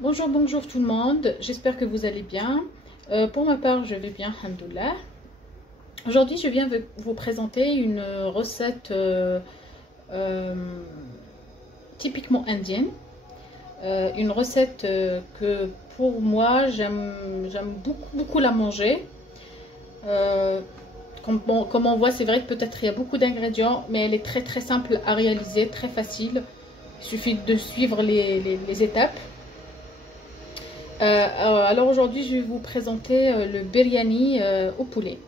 Bonjour, bonjour tout le monde, j'espère que vous allez bien. Pour ma part, je vais bien, alhamdoulilah. Aujourd'hui, je viens vous présenter une recette typiquement indienne. Une recette que pour moi, j'aime beaucoup la manger. Comme on voit, c'est vrai que peut-être il y a beaucoup d'ingrédients, mais elle est très simple à réaliser, très facile. Il suffit de suivre les étapes. Alors aujourd'hui, je vais vous présenter le biryani au poulet.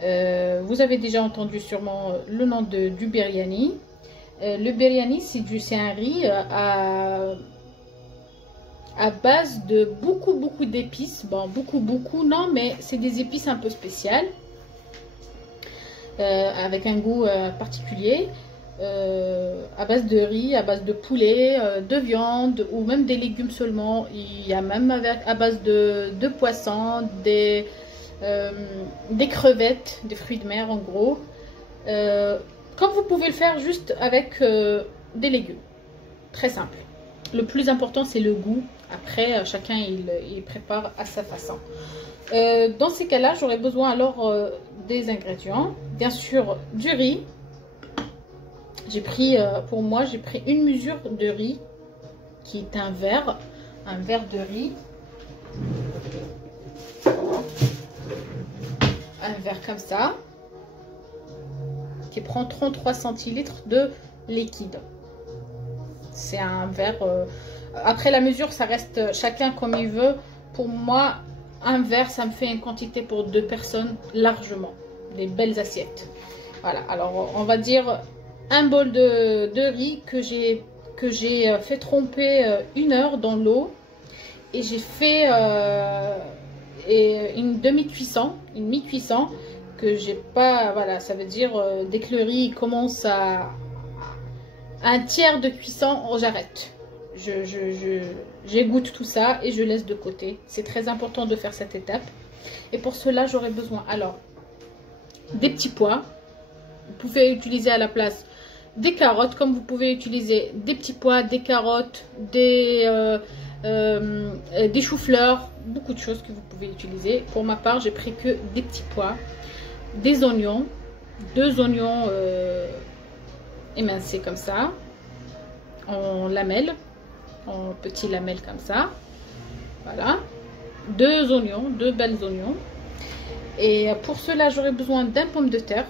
Vous avez déjà entendu sûrement le nom du biryani. Le biryani, c'est un riz à base de beaucoup d'épices. Bon, beaucoup, non, mais c'est des épices un peu spéciales, avec un goût particulier. À base de riz, à base de poulet, de viande ou même des légumes seulement. Il y a même à base de poissons, des crevettes, des fruits de mer en gros. Comme vous pouvez le faire juste avec des légumes. Très simple. Le plus important c'est le goût. Après chacun il prépare à sa façon. Dans ces cas-là, j'aurais besoin alors des ingrédients. Bien sûr du riz. J'ai pris, pour moi, j'ai pris une mesure de riz qui est un verre de riz. Un verre comme ça, qui prend 33 centilitres de liquide. C'est un verre, après la mesure, ça reste chacun comme il veut. Pour moi, un verre, ça me fait une quantité pour 2 personnes largement. Des belles assiettes. Voilà, alors on va dire un bol de riz que j'ai fait tremper 1 heure dans l'eau, et j'ai fait une mi-cuisson que j'ai pas, voilà, ça veut dire dès que le riz commence à un tiers de cuisson, j'arrête, j'égoutte tout ça et je laisse de côté. C'est très important de faire cette étape, et pour cela j'aurai besoin alors des petits pois. Vous pouvez utiliser à la place des carottes, comme vous pouvez utiliser des petits pois, des carottes, des choux-fleurs, beaucoup de choses que vous pouvez utiliser. Pour ma part, j'ai pris que des petits pois, des oignons, 2 oignons émincés comme ça, en lamelles, en petits lamelles comme ça. Voilà, 2 oignons, 2 belles oignons. Et pour cela, j'aurai besoin d'un pomme de terre.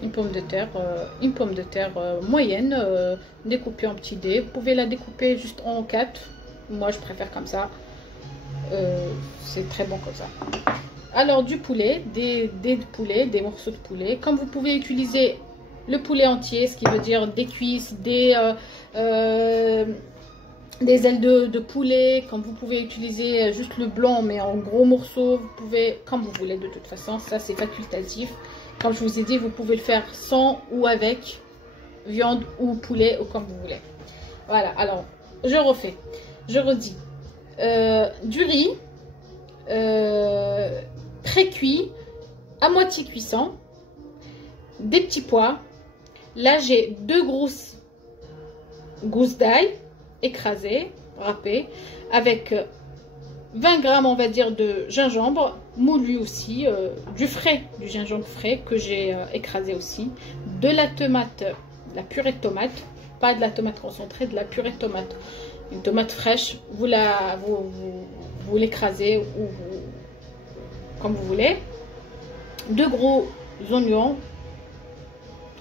Une pomme de terre moyenne, découpée en petits dés. Vous pouvez la découper juste en 4. Moi, je préfère comme ça. C'est très bon comme ça. Alors, du poulet, des morceaux de poulet. Comme vous pouvez utiliser le poulet entier, ce qui veut dire des cuisses, des ailes de poulet. Comme vous pouvez utiliser juste le blanc, mais en gros morceaux, vous pouvez, comme vous voulez de toute façon. Ça, c'est facultatif. Comme je vous ai dit, vous pouvez le faire sans ou avec viande ou poulet, ou comme vous voulez. Voilà, alors, je redis. Du riz pré-cuit, à moitié cuisson, des petits pois. Là, j'ai 2 grosses gousses d'ail écrasées, râpées, avec 20 grammes, on va dire, de gingembre moulu aussi, du gingembre frais que j'ai écrasé aussi, de la tomate, de la purée de tomate, pas de la tomate concentrée, de la purée de tomate, une tomate fraîche, vous l'écrasez comme vous voulez, 2 gros oignons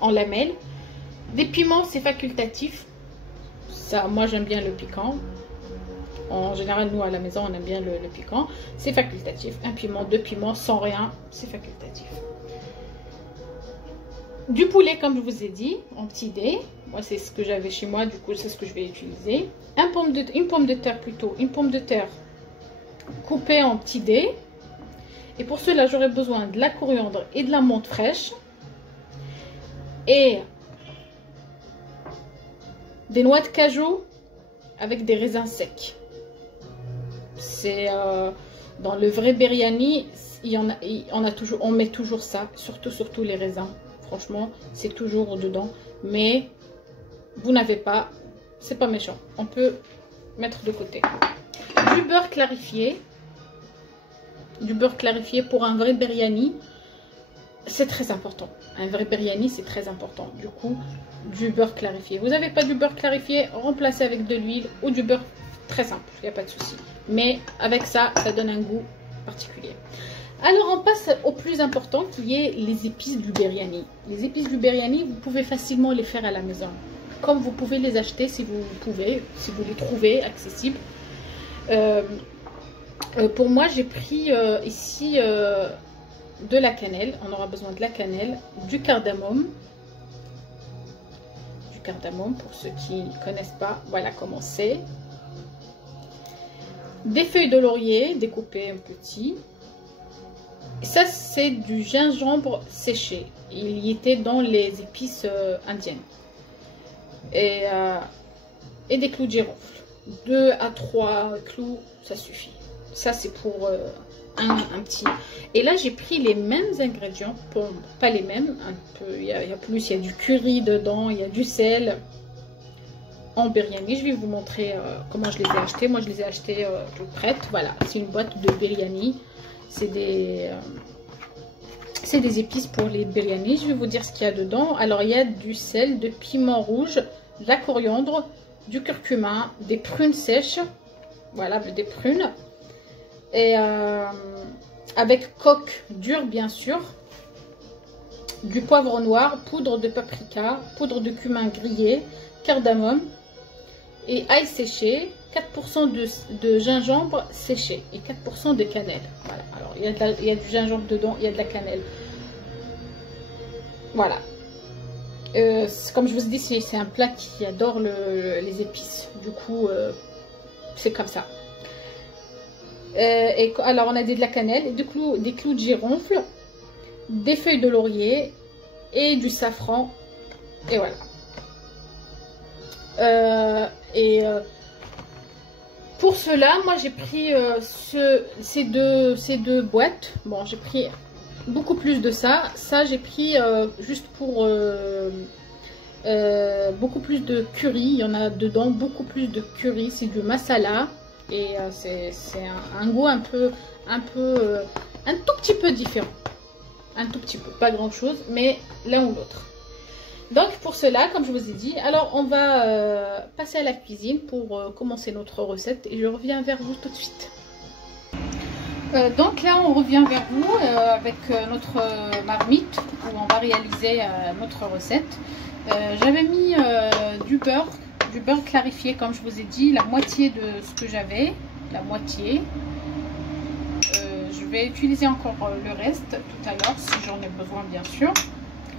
en lamelles, des piments, c'est facultatif, ça, moi j'aime bien le piquant. En général, nous, à la maison, on aime bien le piquant. C'est facultatif. 1 piment, 2 piments, sans rien, c'est facultatif. Du poulet, comme je vous ai dit, en petits dés. Moi, c'est ce que j'avais chez moi, du coup, c'est ce que je vais utiliser. Une pomme de terre coupée en petits dés. Et pour cela, j'aurai besoin de la coriandre et de la menthe fraîche. Et des noix de cajou avec des raisins secs. C'est dans le vrai biryani, on met toujours ça, surtout les raisins. Franchement, c'est toujours dedans. Mais vous n'avez pas, c'est pas méchant. On peut mettre de côté. Du beurre clarifié. Du beurre clarifié pour un vrai biryani. C'est très important. Un vrai biryani, c'est très important. Du coup, du beurre clarifié. Vous n'avez pas du beurre clarifié, remplacez avec de l'huile ou du beurre très simple. Il n'y a pas de souci. Mais avec ça, ça donne un goût particulier. Alors, on passe au plus important qui est les épices du biryani. Les épices du biryani, vous pouvez facilement les faire à la maison. Comme vous pouvez les acheter si vous pouvez, si vous les trouvez accessibles. Pour moi, j'ai pris ici de la cannelle. On aura besoin de la cannelle, du cardamome. Du cardamome, pour ceux qui ne connaissent pas, voilà comment c'est. Des feuilles de laurier découpées en petits. Ça, c'est du gingembre séché. Il y était dans les épices indiennes. Et des clous de girofle. 2 à 3 clous, ça suffit. Ça, c'est pour un petit. Et là, j'ai pris les mêmes ingrédients. Bon, pas les mêmes. Un peu, il y a plus, il y a du curry dedans, il y a du sel. En biryani, je vais vous montrer comment je les ai achetés. Moi, je les ai achetés toutes prêtes. Voilà, c'est une boîte de biryani. C'est des épices pour les biryani. Je vais vous dire ce qu'il y a dedans. Alors, il y a du sel, de piment rouge, de la coriandre, du curcuma, des prunes sèches. Voilà, des prunes. Et avec coque dure, bien sûr. Du poivre noir, poudre de paprika, poudre de cumin grillé, cardamome et ail séché. 4% de gingembre séché et 4% de cannelle. Voilà. Alors, il y a du gingembre dedans, il y a de la cannelle. Voilà. Comme je vous ai dit, c'est un plat qui adore les épices. Du coup, c'est comme ça. Alors, on a de la cannelle, des clous de girofle, des feuilles de laurier et du safran. Et voilà. Pour cela, moi j'ai pris ces deux boîtes. Bon, j'ai pris beaucoup plus de ça. Ça, j'ai pris juste pour beaucoup plus de curry. Il y en a dedans beaucoup plus de curry. C'est du masala. Et c'est un goût un tout petit peu différent. Un tout petit peu, pas grand chose, mais l'un ou l'autre. Donc pour cela, comme je vous ai dit, alors on va passer à la cuisine pour commencer notre recette et je reviens vers vous tout de suite. Donc là on revient vers vous avec notre marmite où on va réaliser notre recette. J'avais mis du beurre clarifié comme je vous ai dit, la moitié de ce que j'avais, la moitié. Je vais utiliser encore le reste tout à l'heure si j'en ai besoin bien sûr,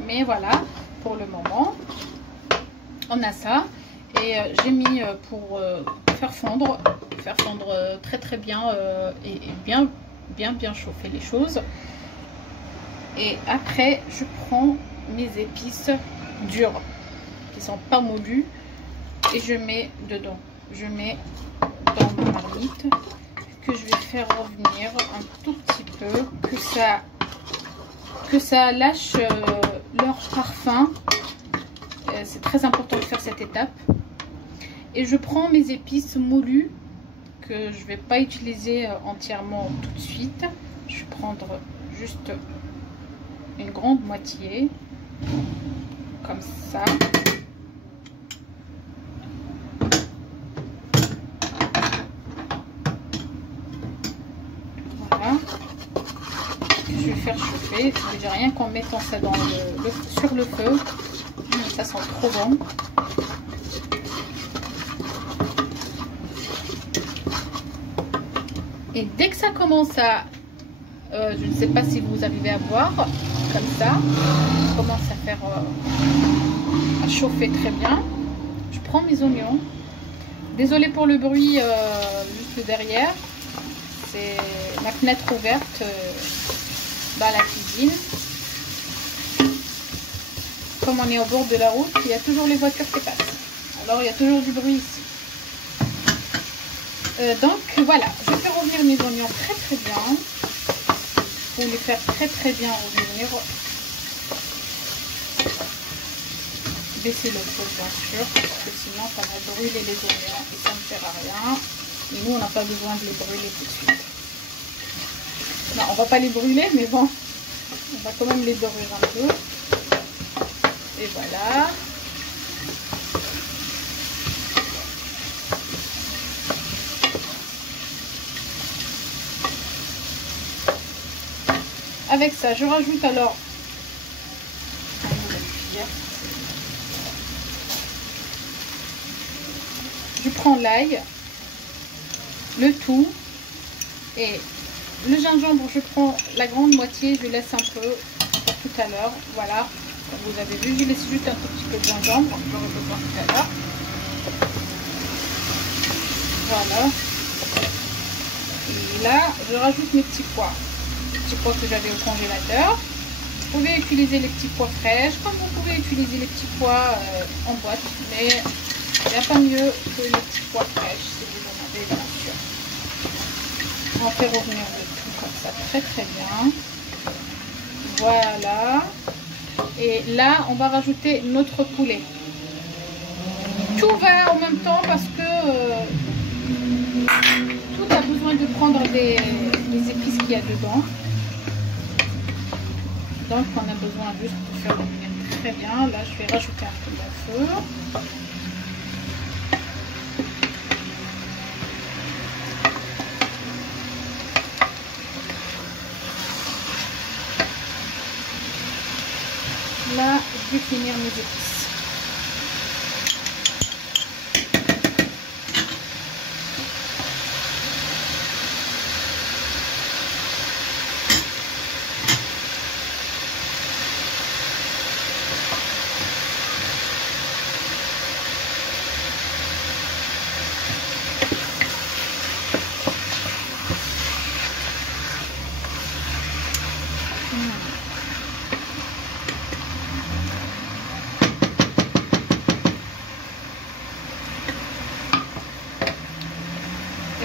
mais voilà. Pour le moment, on a ça et j'ai mis pour faire fondre très bien et bien chauffer les choses. Et après, je prends mes épices dures qui sont pas moulues et je mets dedans. Je mets dans ma marmite que je vais faire revenir un tout petit peu, que ça lâche leur parfum. C'est très important de faire cette étape. Et je prends mes épices moulues que je ne vais pas utiliser entièrement tout de suite. Je vais prendre juste une grande moitié comme ça. Voilà. Je vais faire chauffer. Déjà rien qu'en mettant ça sur le feu, ça sent trop bon. Et dès que ça commence à, je ne sais pas si vous arrivez à voir, comme ça, commence à faire, à chauffer très bien. Je prends mes oignons. Désolée pour le bruit juste derrière. C'est ma fenêtre ouverte dans la cuisine. Comme on est au bord de la route, il y a toujours les voitures qui passent. Alors il y a toujours du bruit ici. Donc voilà, je fais revenir mes oignons très bien. Pour les faire très bien revenir. baisser le feu bien sûr, parce que sinon ça va brûler les oignons et ça ne sert à rien. Et nous on n'a pas besoin de les brûler tout de suite. Non, on va pas les brûler, mais bon, on va quand même les dorer un peu. Et voilà. Avec ça, je rajoute alors je prends l'ail, le tout et le gingembre, je prends la grande moitié, je laisse un peu pour tout à l'heure. Voilà, comme vous avez vu, j'ai laissé juste un tout petit peu de gingembre, j'aurai besoin tout à l'heure. Voilà. Et là, je rajoute mes petits pois. Les petits pois que j'avais au congélateur. Vous pouvez utiliser les petits pois fraîches, comme vous pouvez utiliser les petits pois en boîte, mais il n'y a pas mieux que les petits pois fraîches si vous en avez, bien sûr. On fait revenir le tout comme ça, très très bien. Voilà. Et là, on va rajouter notre poulet. Tout va en même temps parce que tout a besoin de prendre des épices qu'il y a dedans. Donc on a besoin juste de faire revenir très bien. Là je vais rajouter un peu de feu. Là je vais finir mes épices.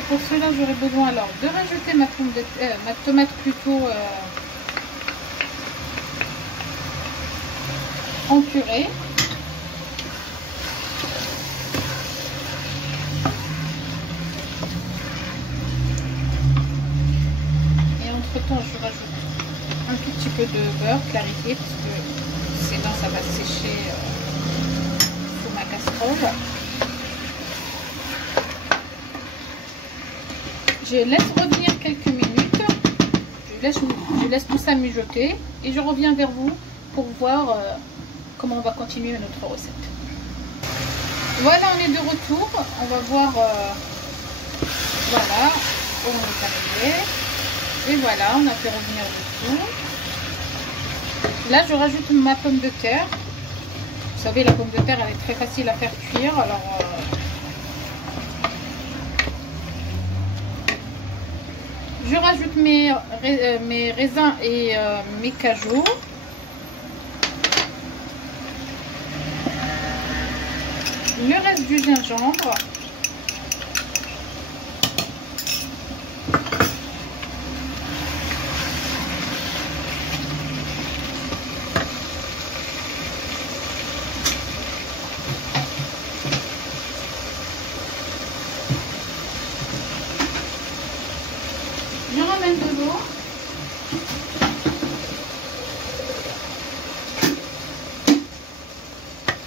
Pour cela, j'aurai besoin alors de rajouter ma tomate plutôt en purée. Et entre temps, je rajoute un tout petit peu de beurre clarifié parce que sinon ça va sécher sous ma casserole. Je laisse revenir quelques minutes, je laisse tout ça mijoter et je reviens vers vous pour voir comment on va continuer notre recette. Voilà, on est de retour, on va voir, voilà, où on est arrivé. Et voilà, on a fait revenir le tout. Là, je rajoute ma pomme de terre. Vous savez, la pomme de terre, elle est très facile à faire cuire, alors... je rajoute mes raisins et mes cajous. Le reste du gingembre. Je ramène de l'eau.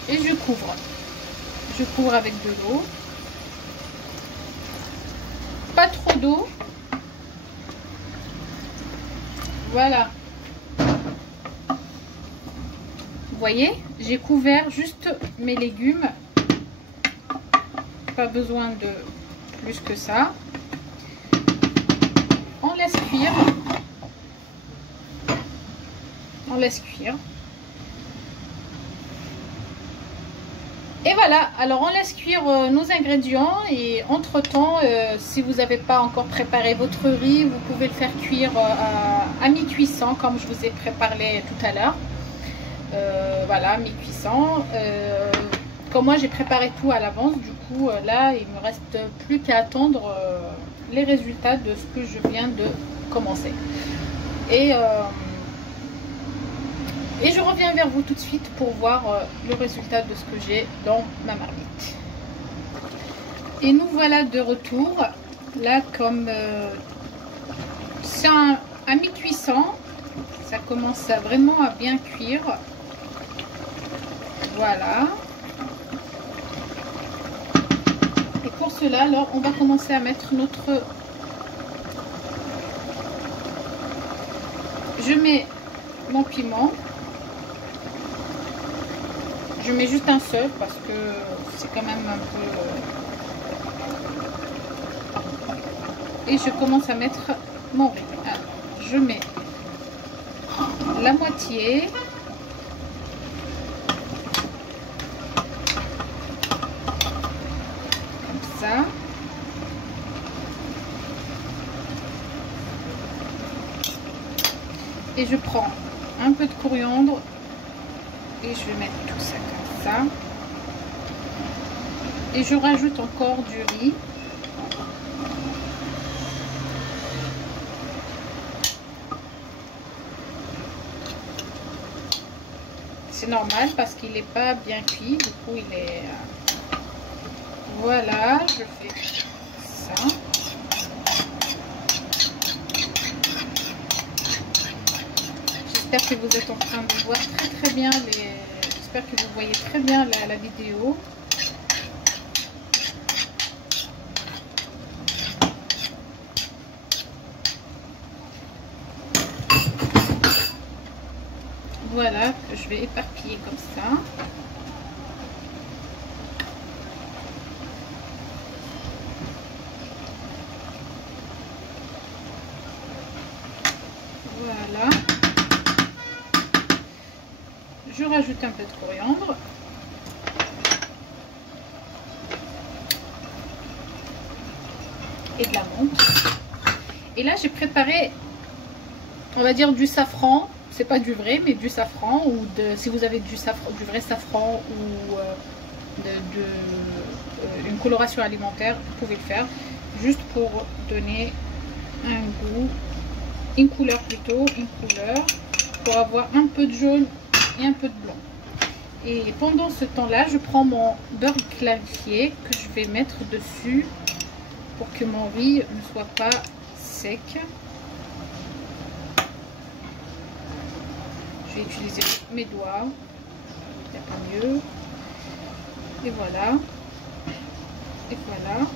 Et je couvre. Je couvre avec de l'eau. Pas trop d'eau. Voilà. Vous voyez, j'ai couvert juste mes légumes. Pas besoin de plus que ça. On laisse cuire. On laisse cuire. Et voilà, alors on laisse cuire nos ingrédients et entre temps, si vous n'avez pas encore préparé votre riz, vous pouvez le faire cuire à mi-cuisson comme je vous ai préparé tout à l'heure. Voilà, mi-cuisson. Comme moi j'ai préparé tout à l'avance, du coup là il me reste plus qu'à attendre les résultats de ce que je viens de commencer. Et Et je reviens vers vous tout de suite pour voir le résultat de ce que j'ai dans ma marmite. Et nous voilà de retour. Là, comme c'est à mi-cuisson, ça commence vraiment à bien cuire. Voilà. Et pour cela, alors, on va commencer à mettre notre... Je mets mon piment. Je mets juste un seul parce que c'est quand même un peu... Et je commence à mettre mon riz. Alors, je mets la moitié. Comme ça. Et je prends un peu de coriandre. Et je vais mettre tout ça comme ça. Et je rajoute encore du riz. C'est normal parce qu'il n'est pas bien cuit. Du coup, il est... Voilà, je fais ça. J'espère que vous êtes en train de voir très bien les... J'espère que vous voyez très bien la vidéo. Voilà, que je vais éparpiller comme ça. Voilà. Je rajoute un peu de coriandre. Et de la menthe. Et là, j'ai préparé, on va dire, du safran. C'est pas du vrai, mais du safran. Ou si vous avez du vrai safran ou une coloration alimentaire, vous pouvez le faire. Juste pour donner un goût, une couleur plutôt, pour avoir un peu de jaune et un peu de blanc. Et pendant ce temps-là, je prends mon beurre clarifié que je vais mettre dessus pour que mon riz ne soit pas sec. Je vais utiliser mes doigts, il n'y a pas mieux. Et voilà. Et voilà.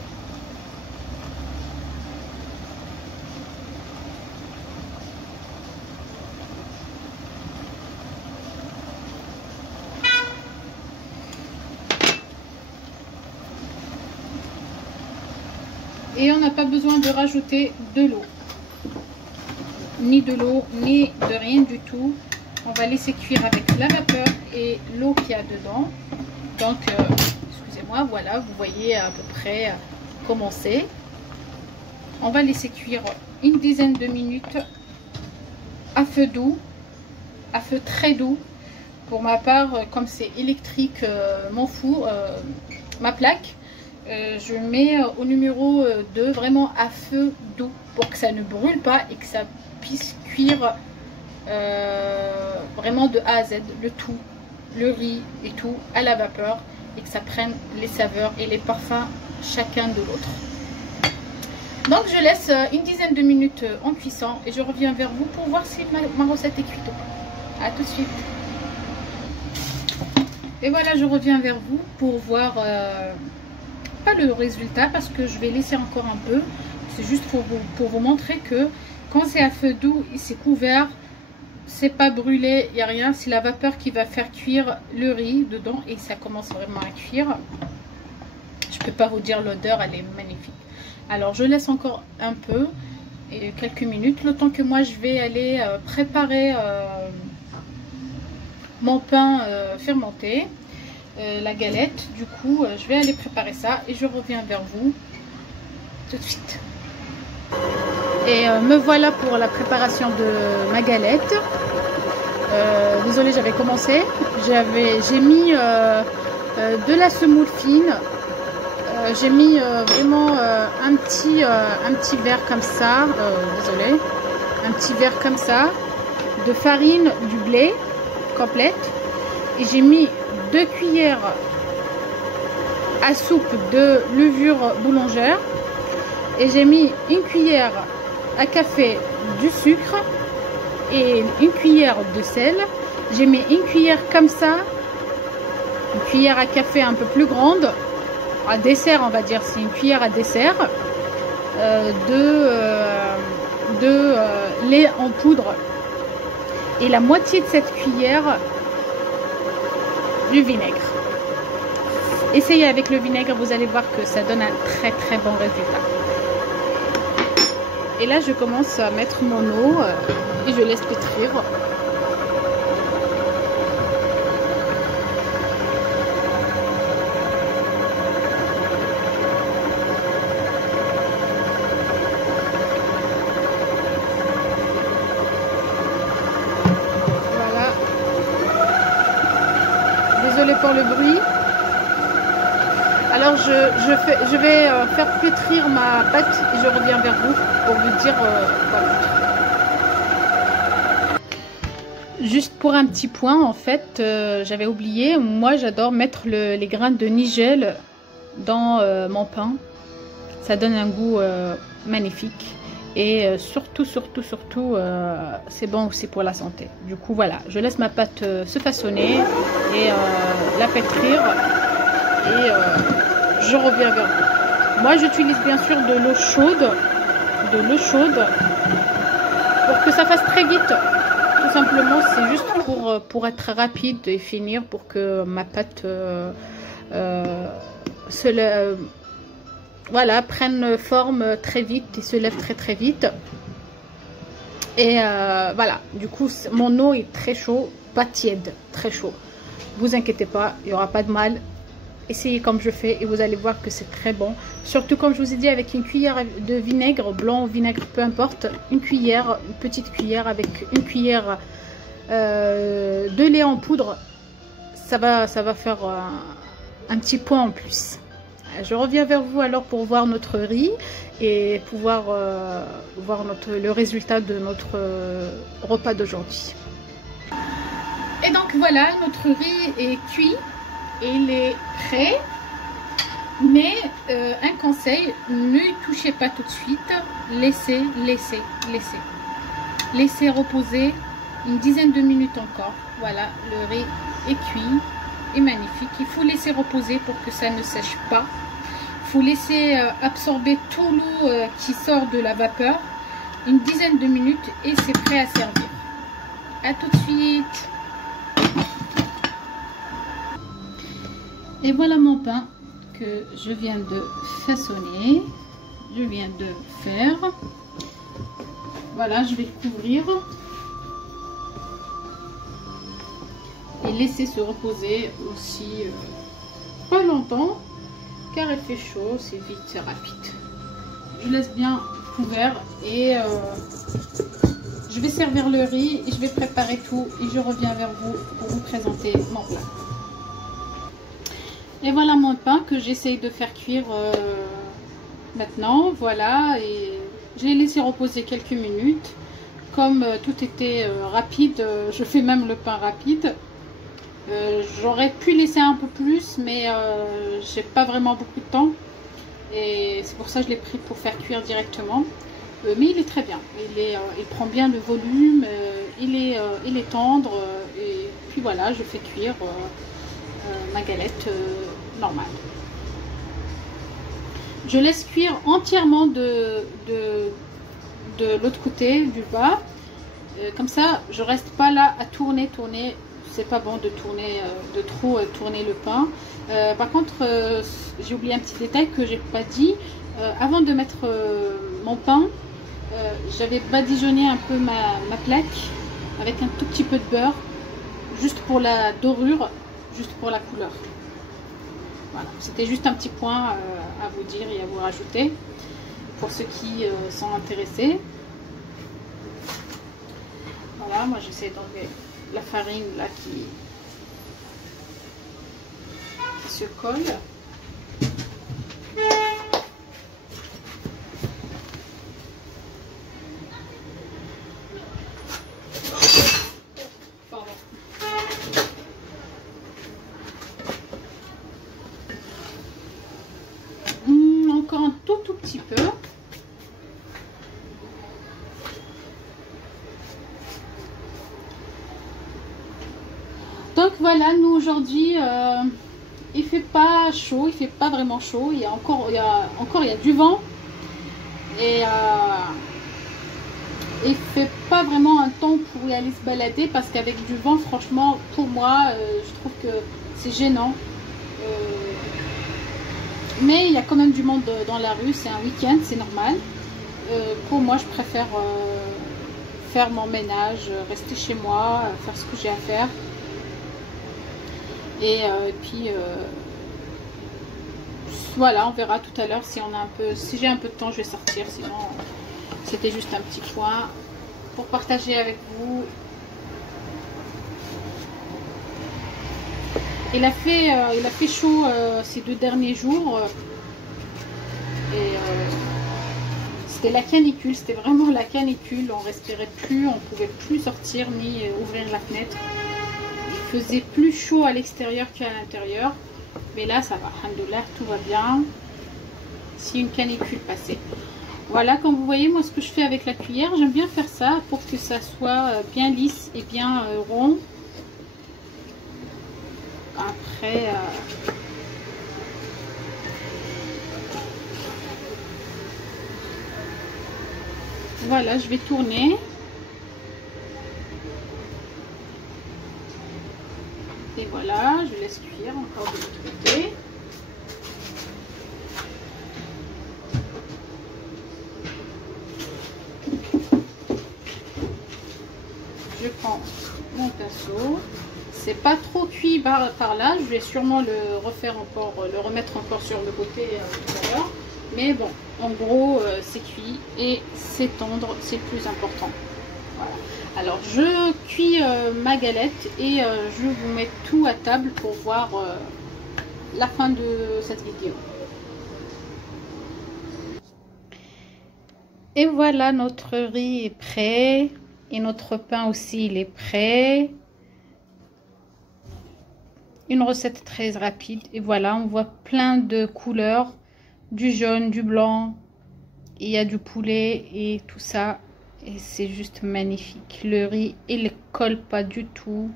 Et on n'a pas besoin de rajouter de l'eau. Ni de l'eau, ni de rien du tout. On va laisser cuire avec la vapeur et l'eau qu'il y a dedans. Donc, excusez-moi, voilà, vous voyez à peu près comment c'est. On va laisser cuire une dizaine de minutes à feu doux, à feu très doux. Pour ma part, comme c'est électrique, mon four, ma plaque, je mets au numéro 2, vraiment à feu doux, pour que ça ne brûle pas et que ça puisse cuire vraiment de A à Z, le tout, le riz et tout à la vapeur, et que ça prenne les saveurs et les parfums chacun de l'autre. Donc je laisse une dizaine de minutes en cuisson et je reviens vers vous pour voir si ma recette est cuite ou pas. A tout de suite. Et voilà, je reviens vers vous pour voir pas le résultat parce que je vais laisser encore un peu. C'est juste pour vous montrer que quand c'est à feu doux, c'est couvert, c'est pas brûlé, il n'y a rien. C'est la vapeur qui va faire cuire le riz dedans et ça commence vraiment à cuire. Je peux pas vous dire, l'odeur, elle est magnifique. Alors je laisse encore un peu et quelques minutes, le temps que moi je vais aller préparer mon pain fermenté, la galette. Du coup je vais aller préparer ça et je reviens vers vous tout de suite. Et me voilà pour la préparation de ma galette. Désolée, j'avais commencé, j'ai mis de la semoule fine. J'ai mis vraiment un petit verre comme ça, désolé, un petit verre comme ça de farine du blé complète. Et j'ai mis 2 cuillères à soupe de levure boulangère. Et j'ai mis une cuillère à café du sucre et une cuillère de sel. J'ai mis une cuillère comme ça, une cuillère à café un peu plus grande, à dessert on va dire, c'est une cuillère à dessert, de lait en poudre et la moitié de cette cuillère du vinaigre. Essayez avec le vinaigre, vous allez voir que ça donne un très très bon résultat. Et là je commence à mettre mon eau et je laisse pétrir. Voilà. Désolée pour le bruit. Alors je vais faire pétrir ma pâte et je reviens vers vous pour vous dire voilà. Juste pour un petit point, en fait, j'avais oublié, moi j'adore mettre les grains de nigel dans mon pain. Ça donne un goût magnifique. Et surtout, c'est bon aussi pour la santé. Du coup, voilà, je laisse ma pâte se façonner et la pétrir. Et je reviens vers vous. Moi, j'utilise bien sûr de l'eau chaude, pour que ça fasse très vite. Tout simplement, c'est juste pour être rapide et finir, pour que ma pâte voilà, prenne forme très vite et se lève très vite. Et voilà, du coup, mon eau est très chaud, pas tiède, très chaud. Vous inquiétez pas, il n'y aura pas de mal. Essayez comme je fais et vous allez voir que c'est très bon. Surtout comme je vous ai dit, avec une cuillère de vinaigre, blanc ou vinaigre, peu importe. Une cuillère, une petite cuillère avec une cuillère de lait en poudre. Ça va faire un petit point en plus. Je reviens vers vous alors pour voir notre riz et pouvoir voir le résultat de notre repas d'aujourd'hui. Et donc voilà, notre riz est cuit. Il est prêt, mais un conseil, ne y touchez pas tout de suite, laissez reposer une dizaine de minutes encore. Voilà, le riz est cuit et magnifique. Il faut laisser reposer pour que ça ne sèche pas. Il faut laisser absorber tout l'eau qui sort de la vapeur une dizaine de minutes et c'est prêt à servir. À tout de suite. Et voilà mon pain que je viens de façonner, je viens de faire. Voilà, je vais le couvrir et laisser se reposer aussi pas longtemps car il fait chaud, c'est vite, c'est rapide. Je laisse bien couvert et je vais servir le riz et je vais préparer tout et je reviens vers vous pour vous présenter mon plat. Et voilà mon pain que j'essaye de faire cuire maintenant. Voilà, et je l'ai laissé reposer quelques minutes. Comme tout était rapide, je fais même le pain rapide. J'aurais pu laisser un peu plus, mais j'ai pas vraiment beaucoup de temps. Et c'est pour ça que je l'ai pris pour faire cuire directement. Mais il est très bien. Il prend bien le volume, il est tendre. Et puis voilà, je fais cuire ma galette normale. Je laisse cuire entièrement de l'autre côté du bas. Comme ça, je reste pas là à tourner. C'est pas bon de tourner, de trop tourner le pain. Par contre, j'ai oublié un petit détail que j'ai pas dit. Avant de mettre mon pain, j'avais badigeonné un peu ma plaque avec un tout petit peu de beurre, juste pour la dorure, juste pour la couleur. Voilà, c'était juste un petit point à vous dire et à vous rajouter pour ceux qui sont intéressés. Voilà, moi j'essaie d'enlever la farine là qui se colle. Pardon. peu. Donc voilà, nous aujourd'hui, il fait pas chaud, il fait pas vraiment chaud. Il y a encore du vent et il fait pas vraiment un temps pour y aller se balader parce qu'avec du vent, franchement, pour moi, je trouve que c'est gênant. Mais il y a quand même du monde dans la rue, c'est un week-end, c'est normal. Pour moi, je préfère faire mon ménage, rester chez moi, faire ce que j'ai à faire. Et puis voilà, on verra tout à l'heure si on a si j'ai un peu de temps, je vais sortir. Sinon, c'était juste un petit point pour partager avec vous. Il a fait chaud ces 2 derniers jours et c'était la canicule, c'était vraiment la canicule. On respirait plus, on pouvait plus sortir ni ouvrir la fenêtre. Il faisait plus chaud à l'extérieur qu'à l'intérieur, mais là ça va, alhamdoulilah, tout va bien. Si une canicule passait. Voilà, comme vous voyez, moi ce que je fais avec la cuillère, j'aime bien faire ça pour que ça soit bien lisse et bien rond. Après voilà, je vais tourner. Et voilà, je laisse cuire encore de l'autre côté. Je prends mon pinceau. C'est pas trop cuit par là. Je vais sûrement le remettre encore sur le côté tout à l'heure. Mais bon, en gros, c'est cuit et c'est tendre, c'est le plus important. Voilà. Alors, je cuis ma galette et je vous mets tout à table pour voir la fin de cette vidéo. Et voilà, notre riz est prêt et notre pain aussi, il est prêt. Une recette très rapide et voilà, on voit plein de couleurs, du jaune, du blanc, il y a du poulet et tout ça. Et c'est juste magnifique. Le riz, il ne colle pas du tout.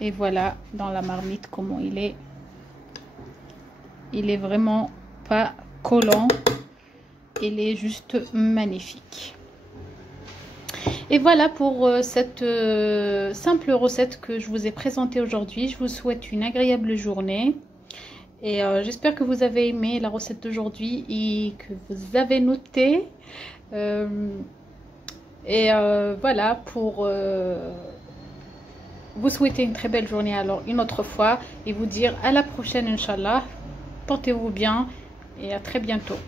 Et voilà, dans la marmite, comment il est. Il est vraiment pas collant. Il est juste magnifique. Et voilà pour cette simple recette que je vous ai présentée aujourd'hui. Je vous souhaite une agréable journée. Et j'espère que vous avez aimé la recette d'aujourd'hui et que vous avez noté. Voilà, pour vous souhaiter une très belle journée alors une autre fois et vous dire à la prochaine, Inch'Allah. Portez-vous bien et à très bientôt.